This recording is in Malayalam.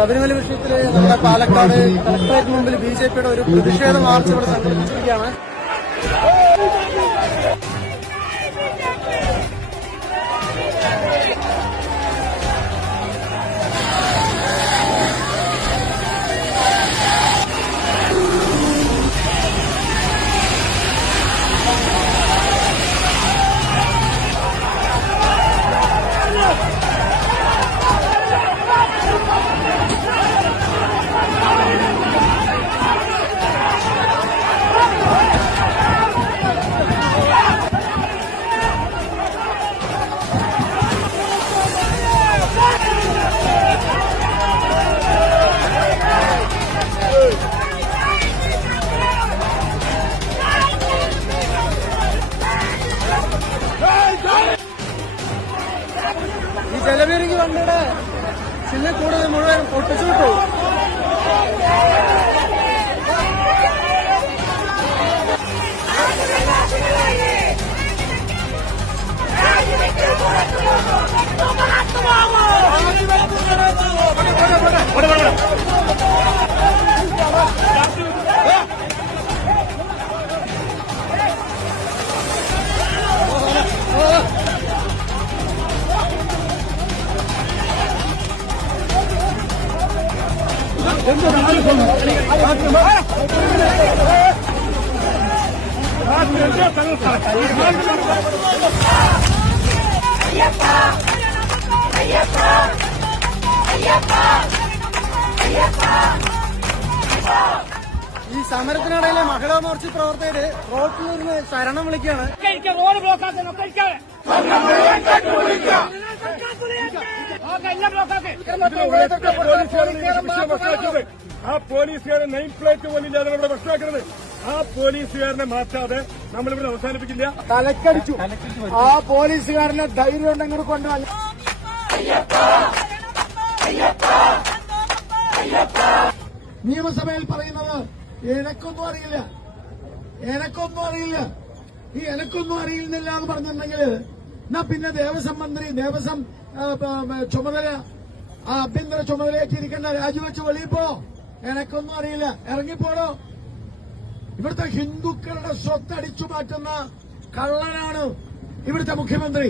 ശബരിമല വിഷയത്തിൽ നമ്മുടെ പാലക്കാട് കളക്ടറേറ്റ് മുമ്പിൽ ബിജെപിയുടെ ഒരു പ്രതിഷേധ മാർച്ച് ഇവിടെ സംഘടിപ്പിച്ചിരിക്കുകയാണ്. ഈ ജലപീരങ്കി വണ്ടിയുടെ ചിഹ്നം കൂടുതൽ മുഴുവൻ പൊട്ടിച്ചു വിട്ടു. ഈ സമരത്തിനിടയിലെ മഹിളാ മോർച്ച പ്രവർത്തകര് റോഡിലിരുന്ന് ശരണം വിളിക്കുകയാണ്. റോഡ് ബ്ലോക്കാക്കാൻ ആ പോലീസുകാരെ നെയിം പ്ലേറ്റ് പോലും ഇല്ലാതെ ഇവിടെ പ്രശ്നമാക്കുന്നത്. ആ പോലീസുകാരനെ മാറ്റാതെ നമ്മളിവിടെ അവസാനിപ്പിക്കില്ല. തലക്കടിച്ചു. ആ പോലീസുകാരനെ ധൈര്യം ഉണ്ടെങ്കിൽ കൊണ്ടുവന്നു. നിയമസഭയിൽ പറയുന്നത് എനക്കൊന്നും അറിയില്ല, എനക്കൊന്നും അറിയില്ല. ഈ എനക്കൊന്നും അറിയുന്നില്ല എന്ന് പറഞ്ഞിട്ടുണ്ടെങ്കിൽ എന്നാ പിന്നെ ദേവസ്വം മന്ത്രി, ദേവസ്വം ചുമതല, ആഭ്യന്തര ചുമതലയേറ്റിരിക്കേണ്ട രാജിവെച്ച് വെളിയിൽ പോ. എനക്കൊന്നും അറിയില്ല, ഇറങ്ങിപ്പോടോ. ഇവിടുത്തെ ഹിന്ദുക്കളുടെ സ്വത്ത് അടിച്ചു മാറ്റുന്ന കള്ളനാണ് ഇവിടുത്തെ മുഖ്യമന്ത്രി.